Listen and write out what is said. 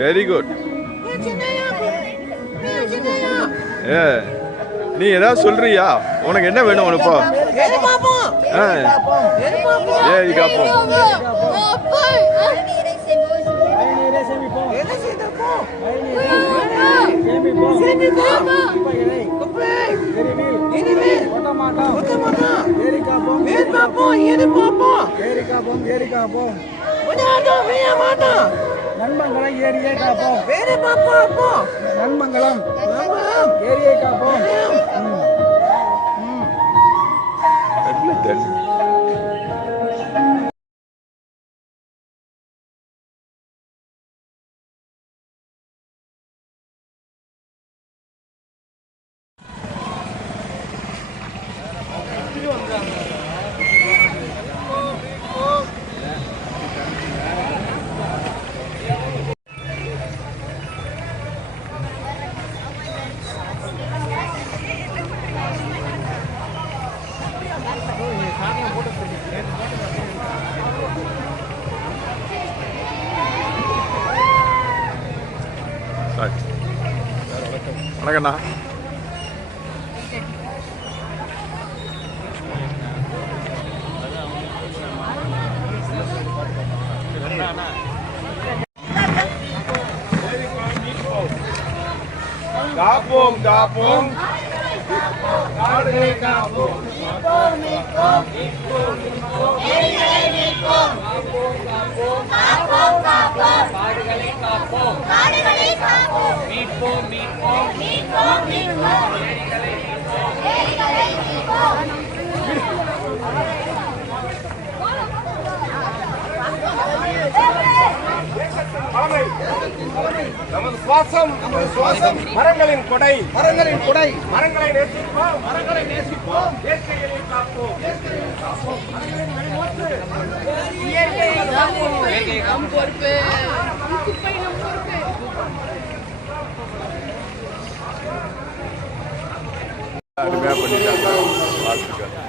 Very good. நீ ஏதாவது சொல்றியா? உனக்கு என்ன வேணும் உனப்போ? ஏறி காப்போம். நன்மங்கலம் ஏரியை காப்போம். நன்மங்கலம் ஏரியை காப்போம். வணக்கண்ணா. காப்போம் காப்போம் காடுகளை காப்போம். நமது சுவாசம் மரங்களின் கொடை. மரங்களை நேசிப்போம். இயற்கையை காப்போம். அருமையா பண்ணிட்டாங்க.